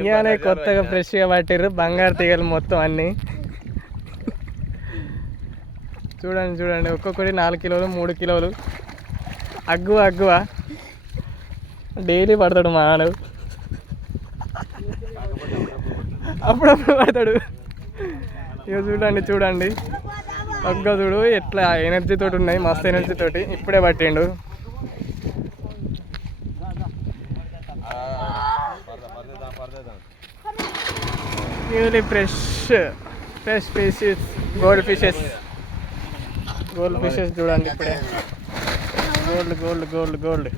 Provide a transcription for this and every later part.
ఇవాళ కొత్తగా ఫ్రెష్గా పట్టిర్రు బంగారు తీగలు మొత్తం అన్నీ. చూడండి చూడండి ఒక్కొక్కటి నాలుగు కిలోలు మూడు కిలోలు. అగ్గువ అగ్గువ? డైలీ పడతాడు మా ఆడు అప్పుడప్పుడు పడతాడు. ఇక చూడండి చూడండి. అగ్గ చూడు ఎట్లా ఎనర్జీ తోటి ఉన్నాయి మస్తు ఎనర్జీ తోటి ఇప్పుడే పట్టిండు. Purely fresh fresh fishes gold fishes gold fishes చూడండి ఇప్పుడే. గోల్డ్ గోల్డ్ గోల్డ్ గోల్డ్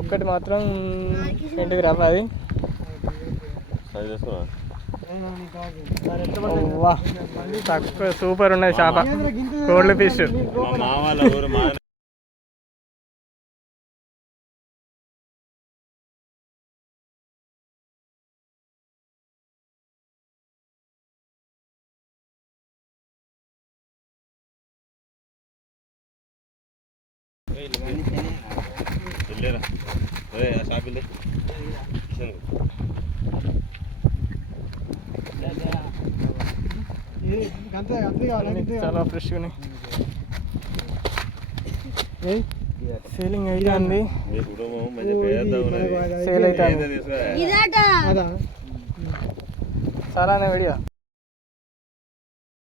ఒక్కటి మాత్రం ఏంటిది రవ్వ అది. తక్కువ సూపర్ ఉన్నది చేప. గోల్డ్ ఫిష్ వెళ్ళారా అదే ఆ షాప్ వెళ్ళి అంతే అంతే కావాలి అంతే చాలా ఫ్రెష్గా ఉన్నాయి సేలింగ్ అవుతుంది సేల్ అవుతుంది చాలానే వీడియో